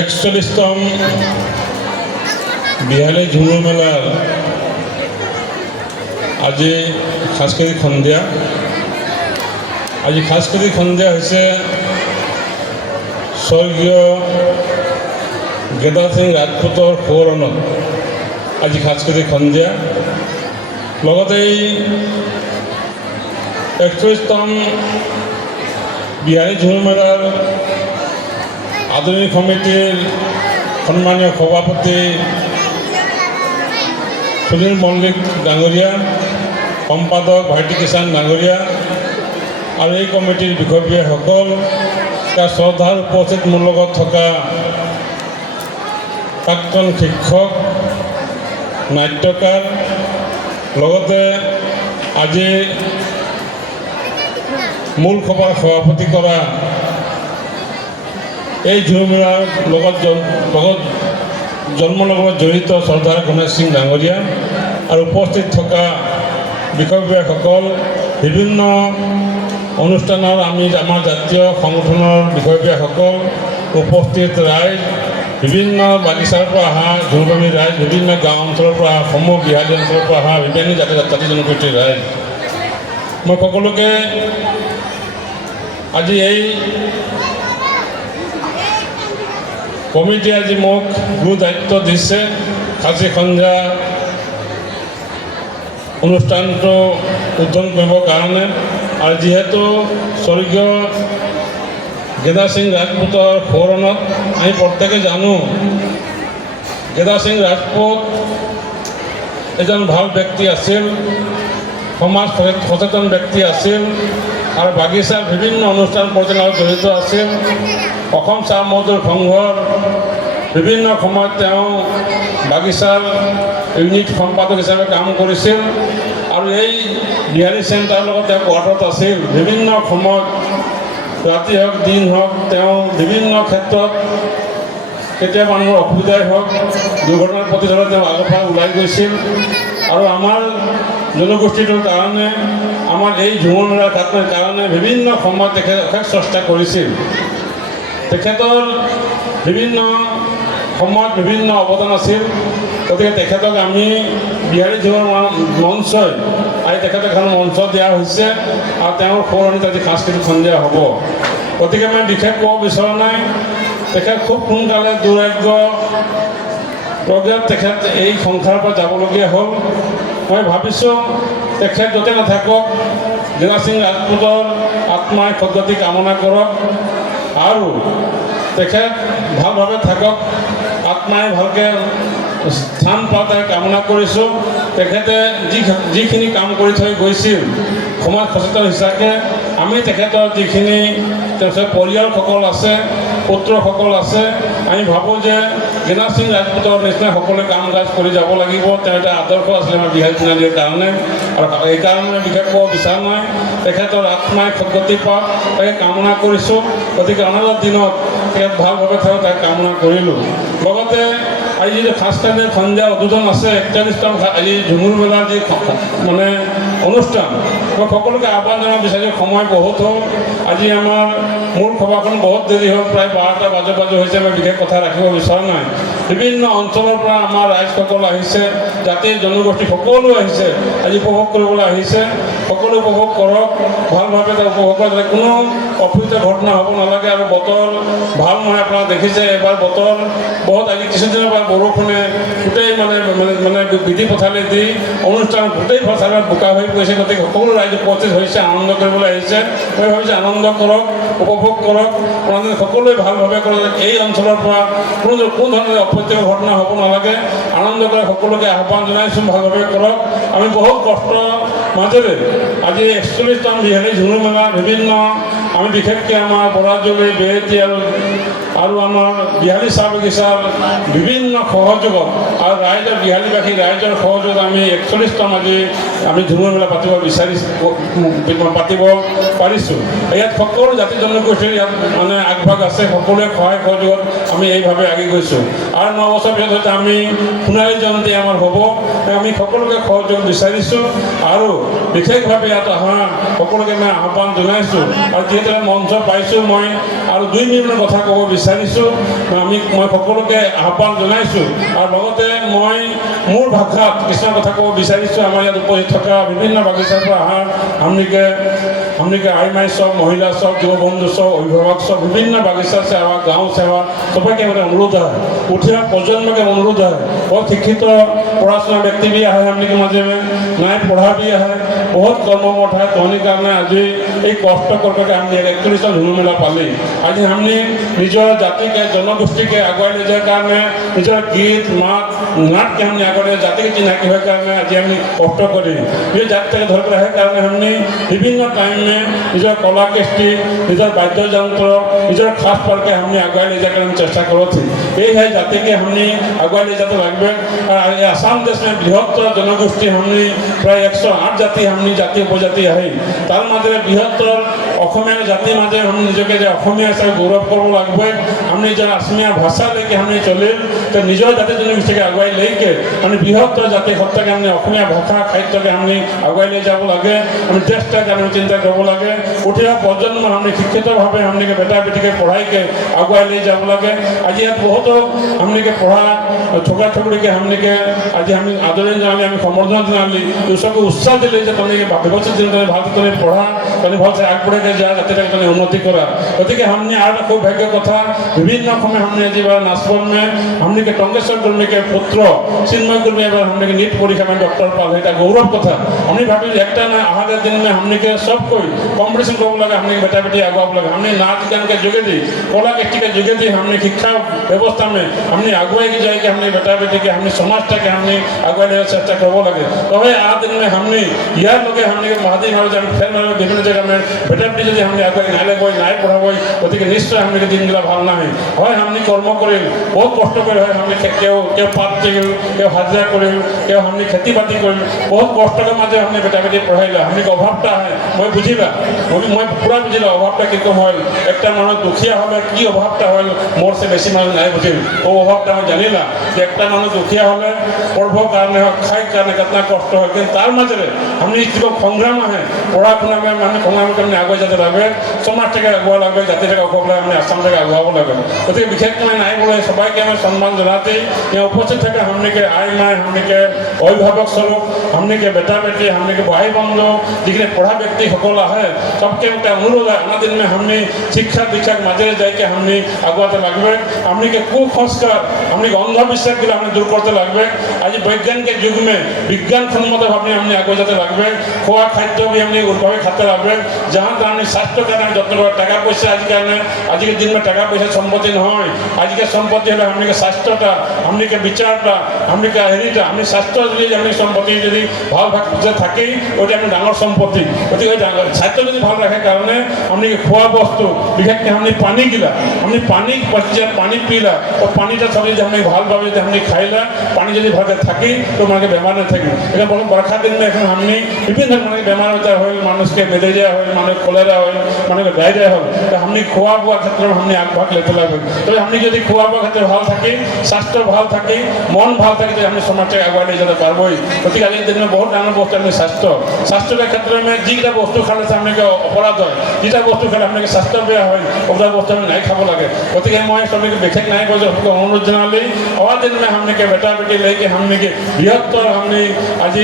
41তম বিহালী ঝুমুৰ মেলাৰ আজি সাংস্কৃতিক সন্ধিয়া। আজি সাংস্কৃতিক সন্ধিয়া হৈছে স্বৰ্গীয় গেদা সিং ৰাজপুতৰ সোঁৱৰণত আজি সাংস্কৃতিক সন্ধিয়া। লগতে এই 41তম বিহালী ঝুমুৰ মেলাৰ আদৰণি সমিতিৰ সন্মানীয় সভাপতি সুনীল মল্লিক ডাঙৰীয়া, সম্পাদক ভাৰতী কিষাণ ডাঙৰীয়া আৰু এই কমিটিৰ বিষয়ববীয়াসকল, তাৰ শ্ৰদ্ধাৰ উপস্থিত মোৰ লগত থকা প্ৰাক্তন শিক্ষক, নাট্যকাৰ, লগতে আজি মূল সভাৰ সভাপতি কৰা এই ঝুমুৰ মেলাৰ লগত জন্মৰ লগত জড়িত চৰ্দাৰ গণেশ সিং ডাঙৰীয়া আৰু উপস্থিত থকা বিষয়ববীয়াসকল, বিভিন্ন অনুষ্ঠানৰ আমাৰ জাতীয় সংগঠনৰ বিষয়ববীয়াসকল, উপস্থিত ৰাইজ, বিভিন্ন বাগিচাৰ পৰা অহা ঝুমুৰবামী ৰাইজ, বিভিন্ন গাঁও অঞ্চলৰ পৰা অহা সমূহ বিহালী অঞ্চলৰ পৰা অহা বিভিন্ন জাতি জনগোষ্ঠীৰ ৰাইজ, মই সকলোকে আজি এই কমিটিয়ে আজি মোক গুৰু দায়িত্ব দিছে সাঁচি সন্ধ্যা অনুষ্ঠানটো উদ্বোধন কৰিবৰ কাৰণে। আৰু যিহেতু স্বৰ্গীয় গেদা সিং ৰাজপুতৰ সোঁৱৰণত আমি প্ৰত্যেকে জানো, গেদা সিং ৰাজপুত এজন ভাল ব্যক্তি আছিল, সমাজ সচেতন ব্যক্তি আছিল আৰু বাগিচাৰ বিভিন্ন অনুষ্ঠান পৰিচালনাত জড়িত আছিল। অসম চাহ মজদুৰ সংঘৰ বিভিন্ন সময়ত তেওঁ বাগিচাৰ ইউনিট সম্পাদক হিচাপে কাম কৰিছিল আৰু এই বিহালী চেণ্টাৰৰ লগত তেওঁ কোৱাৰ্টাৰত আছিল। বিভিন্ন সময়ত ৰাতি হওক দিন হওক তেওঁ বিভিন্ন ক্ষেত্ৰত, কেতিয়া মানুহৰ অসুবিধাই হওক, দুৰ্ঘটনাৰ প্ৰতিৰোধত তেওঁ আগৰ পৰা ওলাই গৈছিল আৰু আমাৰ জনগোষ্ঠীটোৰ কাৰণে, আমাৰ এই ঝুমুৰ মেলাৰ কাৰণে বিভিন্ন সময়ত তেখেতে চেষ্টা কৰিছিল। তেখেতৰ বিভিন্ন সময়ত বিভিন্ন অৱদান আছিল। গতিকে তেখেতক আমি বিহালী ঝুমুৰ মঞ্চই আজি তেখেতক এখন মঞ্চ দিয়া হৈছে আৰু তেওঁৰ সোঁৱৰণিত আজি সাংস্কৃতিক সন্ধিয়া হ'ব। গতিকে মই বিশেষ ক'ব বিচৰা নাই। তেখেত খুব সোনকালে দুৰাৰোগ্য ৰোগত তেখেত এই সংসাৰৰ পৰা যাবলগীয়া হ'ল। মই ভাবিছোঁ তেখেত য'তে নাথাকক, গেদা সিং ৰাজপুতৰ আত্মাই সদ্গতি কামনা কৰক আৰু তেখেত ভালভাৱে থাকক, আত্মাই ভালকৈ স্থান পাওক তাই কামনা কৰিছোঁ। তেখেতে যিখিনি কাম কৰি থৈ গৈছিল সমাজ সচেতন হিচাপে, আমি তেখেতৰ যিখিনি তাৰপিছত পৰিয়ালসকল আছে, পুত্ৰসকল আছে, আমি ভাবোঁ যে গেদা সিং ৰাজপুতৰ নিচিনা সকলোৱে কাম কাজ কৰি যাব লাগিব। তেওঁ এটা আদৰ্শ আছিলে আমাৰ বিহালী তিনিআলিৰ কাৰণে আৰু এইকাৰণে বিশেষ ক'ব বিচৰা নাই। তেখেতৰ আত্মাই সদ্গতি পাওক তাকে কামনা কৰিছোঁ। গতিকে অনাগত দিনত তেখেত ভালভাৱে থাকক তাক কামনা কৰিলোঁ। লগতে আজি যিটো সাংস্কৃতিক সন্ধিয়া উদ্বোধন আছে 41তম আজি ঝুমুৰ মেলাৰ যি মানে অনুষ্ঠান, মই সকলোকে আহ্বান জনাব বিচাৰিছোঁ। সময় বহুত হ'ল, আজি আমাৰ মূল সভাখন বহুত দেৰি হ'ল, প্ৰায় 12টা বাজু হৈছে। মই বিশেষ কথা ৰাখিব বিচৰা নাই। বিভিন্ন অঞ্চলৰ পৰা আমাৰ ৰাইজসকল আহিছে, জাতিৰ জনগোষ্ঠী সকলো আহিছে, আজি উপভোগ কৰিবলৈ আহিছে। সকলো উপভোগ কৰক, ভালভাৱে তাক উপভোগ কৰক, কোনো অপ্ৰীত ঘটনা হ'ব নালাগে। আৰু বতৰ ভাল নহয়, আপোনালোকে দেখিছে এবাৰ বতৰ বহুত আজি কিছুদিনৰ পৰা বৰষুণে গোটেই মানে বিধি পথালি দি অনুষ্ঠান গোটেই পথাৰত বোকা হৈ পৰিছে। গতিকে সকলো ৰাইজ উপস্থিত হৈছে, আনন্দ কৰিবলৈ আহিছে। মই ভাবিছোঁ আনন্দ কৰক, উপভোগ কৰক, আপোনালোকে সকলোৱে ভালভাৱে কৰক। এই অঞ্চলৰ পৰা কোনো ধৰণৰ অপ্ৰীতিকৰ ঘটনা হ'ব নালাগে। আনন্দ কৰা সকলোকে আহ্বান জনাইছোঁ, ভালভাৱে কৰক। আমি বহুত কষ্টৰ মাজেৰে আজি 41তম বিহালী ঝুমুৰ মেলা বিভিন্ন আমি বিশেষকৈ আমাৰ বৰাজুলি, বেহেতি আৰু আমাৰ বিহালী চাহ বাগিচাৰ বিভিন্ন সহযোগত আৰু ৰাইজৰ বিহালীবাসী ৰাইজৰ সহযোগত আমি 41তম আজি আমি ঝুমুৰ মেলা পাতিব পাৰিছোঁ। ইয়াত সকলো জাতি জনগোষ্ঠীৰ ইয়াত মানে আগভাগ আছে, সকলোৱে সহায় সহযোগত আমি এইভাৱে আগি গৈছোঁ। আৰু 9 বছৰ পিছত হয়তো আমি সোণালী জয়ন্তী আমাৰ হ'ব, আমি সকলোকে সহযোগ বিচাৰিছোঁ আৰু বিশেষভাৱে ইয়াত অহা সকলোকে মই আহ্বান জনাইছোঁ। আৰু যিহেতু মঞ্চ পাইছোঁ মই আৰু আৰু 2 মিনিটৰ কথা ক'ব বিচাৰিছোঁ। মই সকলোকে আহ্বান জনাইছোঁ আৰু লগতে মই মোৰ ভাষাত কিছুমান কথা ক'ব বিচাৰিছোঁ। আমাৰ ইয়াত উপস্থিত থকা বিভিন্ন বাগিচাৰ পৰা অহা हमने आई माई सब महिला सब युवा बंधु सब अभिभावक सब विभिन्न बागिचा सेवा गाँव सेवा सबके मेरे अनुरोध है, उठिया प्रजन्म के अनुरोध है। बहुत शिक्षित पढ़ा शुना व्यक्ति भी है हमने के मजे में, नहीं पढ़ा भी है, बहुत कर्ममठ है। तो कारण आज एक कष्ट करके हमने 41 साल धुनु मेला पाली। आज हमने निज जाति के जनगोष्ठी के आगुआई ले जाए कारण निज गीत मात नाट के हमने आगे जाति के चिन्हाकी हुए कारण आज हमने कष्ट करी ये जाति के धर रहे कारण हमने विभिन्न टाइम में निज कला कृष्टि निज वाद्ययंत्र निज खास करके हमने आगुआई ले जाकर चेष्टा करो थी। ये है जाति के हमने आगुआई ले जाते लगे। आसाम देश में बृहत्तर जनगोष्ठी हमने प्राय 108 जाति हमने जाति उपजाति है। तार मध्य बृहत्तर जाति मध्य हम निजके हिसाब गौरव करब लगे। हमने जो आसमिया भाषा लेके हमने चले तो निज जाति जनगोष्ठी के आगुआई लेके हमने बृहत्तर जाति सत्ता के हमने भाषा साहित्य के हमने आगुआई ले जा लगे। हम देशटा के चिंता करब लगे। उठिया प्रजन्म हमने शिक्षित भाव हमने के बेटा बेटी के पढ़ाई के आगुआई ले जा लगे। आज यहाँ बहुत हमने के पढ़ा छोकरा छोकरी के हमने के आज हम आदरण जानी हम समर्थन जानी सबको उत्साह दिले तुम्हें व्यवस्थित दिन भाव तुम्हें पढ़ा तुम्हें भल से आग बढ़े के जा जाते तुम्हें उन्नति करा। गति के हमने और खूब भाग्य कथा विभिन्न समय हमने जी नाचपन में हमने के टंकेश्वर गुर्मी के पुत्र चिन्मय गुर्मी हमने के नीट परीक्षा में डॉक्टर पाल है गौरव कथा। हमने भाभी एक ना आहार दिन में हमने के सब कोई कॉम्पिटिशन करब लगे। हमने बेटा बेटी आगुआ लगे। हमने नाच गान के जुगे दी कला कृष्टि के जुगे दी हमने शिक्षा व्यवस्था में हमने आगुआ की जाए कि हमने बेटा बेटी के हमने समाजटा के हमने आगुआ ले चेष्टा करब लगे। तब आ दिन में हमने यार लगे हमने महादी भाव फेर मारे विभिन्न जगह में बेटा बेटी जो हमने आगुआ ना लेब ना पढ़ाब गति के निश्चय हमने दिन गला भल ना है हमने कर्म कर बहुत कष्ट कर हमने क्यों पात क्यों हाजिरा कर हमने खेती बाती कर बहुत कष्ट के मजे हमने बेटा बेटी पढ़ाइला। हमने अभावटा है मैं बुझिला मैं पूरा बुझिला अभावटा किरकम हल एक मानुष दुखिया हमें कि अभावटा हल मोर से बेसि मानुष ना बुझिल वो अभावटा मैं जानिला एक मानुष दुखिया हमें पढ़ब कारण खाई कारण कितना कष्ट है कि तार मजे हमने जो संग्राम है पढ़ा शुना में मैं संग्राम के हमने आगे जाते लगे समाज के आगुआ लगे जाति के आगुआ लगे हमने आसाम के आगुआ लगे। गति विशेष मैं ना बोले सबाई के हमें सम्मान जनाते यहाँ उपस्थित थे हमने के आई माए हमने के अभिभावक स्वरूप हमने के बेटा बेटी हमने के भाई बंधु जितने पढ़ा व्यक्ति सकल है सबके अनुरोध है आना दिन में हमने शिक्षा दीक्षा मजे जाके हमने आगुआते लगे। हमने के कुसंस्कार हमने के अंधविश्वास के हमने दूर करते लगे। आज वैज्ञान के युग में विज्ञान सम्मत भाव हमने आगे जाते लगे। खोआ खाद्य भी हमने उर्भावे खाते लगे जहाँ कारण स्वास्थ्य कारण जत्न टाका पैसा आज कारण आज के दिन में टाका पैसा सम्पत्ति नय आज के सम्पत्ति है हमने के स्वास्थ्यटा हमने के विचारटा हमने के हेरिटा हमने स्वास्थ्य हमने सम्पत्ति जो भाव भाग थके वो डांगर सम्पत्ति गति स्वास्थ्य जो भाव रखे कारण हमने के खोआ वस्तु विशेष हमने पानी गिला हमने पानी पानी पीला और पानीटा सब हमने भाव भाव हमने खाइला पानी जो भागे थकी तो मन के बेमार नहीं थके। बहुत बरखा दिन में हमने विभिन्न मन के बेमार होता है मानुष के मेलेरिया हो मानुष कलेरा हो मानुष के डायरिया हो तो हमने खोआ बोआ क्षेत्र में हमने आग भाग लेते लगे। तो हमने जो खोआ बोआ क्षेत्र भाव थकी स्वास्थ्य भाव थकी मन भाव थकी तो हमने समाज के आगे ले जाते पारबई। गति आज दिन में बहुत डांगर बस्तु हमने स्वास्थ्य के क्षेत्र में जीटा बस्तु खाले हमने के अपराध है जीटा बस्तु खाले हमने स्वास्थ्य बेया है ओकरा बस्तु हमें नहीं खाब लगे। गति के मैं सभी विशेष नहीं कर अनुरोध जनाली और दिन में हमने के बेटा बेटी लेके हमने के बृहत्तर हमने आज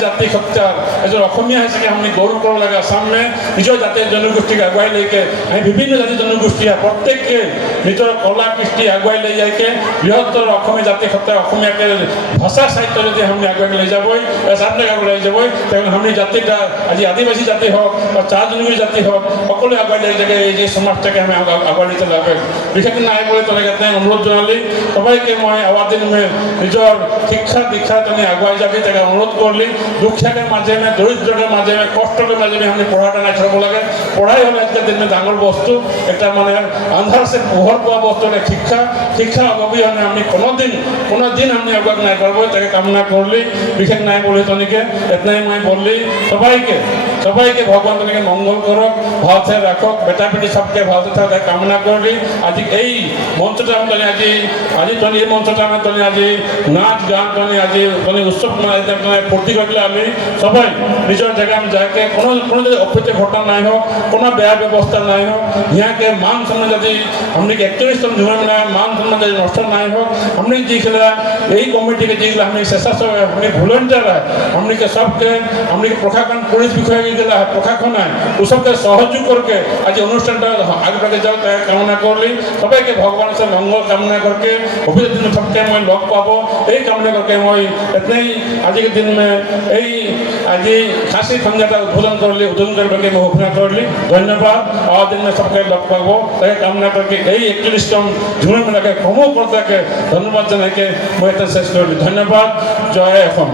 जाति सत्यार एज हिसाब हमने गौरव कर लगे। आसाम में निज जाति जनगोष्ठी के आगुआई लेके विभिन्न जाति जनगोष्ठी प्रत्येक के निजर कला कृष्टि आगुआई ले जाके बृहत्तर जाति सत्यार के भाषा साहित्य जो हमने आगे ले जाब सामने आगे ले जाब हमने जातिटा आज आदिवासी जाति हक चार जनगोष्ठी जाति हक सकले आगे ले जाके ये समाज के हमें आगे लेते लगे। विशेष ना बोले तो अनुरोध जनाली सबाई के मैं आवा दिन में निजर शिक्षा दीक्षा तुम्हें आगुआई जाबी अनुरोध करली दुखिया के मजे में दरिद्र के मजे में कष्ट के मजे में हमने पढ़ाटा ना छोड़ब लगे। पढ़ाई हमें आज के दिन में डांगर वस्तु एक माने अंधार से पोहर पा वस्तु शिक्षा शिक्षा अभी हमने कोनो दिन हमने आगे नहीं करब कामना करली। विशेष ना बोले तनिके इतना ही मैं बोलली सबाई के সবাইকে ভগবান তোমাকে মঙ্গল করো, ভালো রাখো, বেটা বেটি সবকে ভালো থাকে কামনা করি। আজ এই মঞ্চটা আমি আজি তুমি এই মঞ্চটা আমি তুমি আজি নাচ গান তুমি আজি তুমি উৎসব ফুর্তি করলে আমি সবাই নিজের জায়গায় আমি যাকে কোনো কোনো যদি অপ্রীতি ঘটনা নাই হোক, কোনো বেয়া ব্যবস্থা নাই হোক, ইয়াকে মান সম্মান যদি আপনি 41 জন ঝুমে মিলে মান সম্মান যদি নষ্ট নাই হোক, আপনি যেগুলো এই কমিটিকে যেগুলো আপনি স্বেচ্ছাসেবক আপনি ভলেন্টিয়ার আপনি সবকে আপনি প্রশাসন পুলিশ বিষয় যেগুলো প্রশাসন ওসবকে সহযোগ করকে আজ অনুষ্ঠানটা আগে বাগে যাও তাই কামনা করলি। সবাইকে ভগবানের সাথে মঙ্গল কামনা করके ভবিষ্যৎ দিন सबके मैं लग पाबो এই কামনা करके मैं इतने आज के दिन में এই आज खासी संध्याटा उद्बोधन करली उद्बोधन करके मैं घोषणा करली। धन्यवाद। और दिन में सबके लग पाबो তাই কামনা करके এই 41 জন ঝুমে মিলাকে ক্ষমা করতে ধন্যবাদ জানাকে मैं इतना शेष करली। धन्यवाद। जय असम।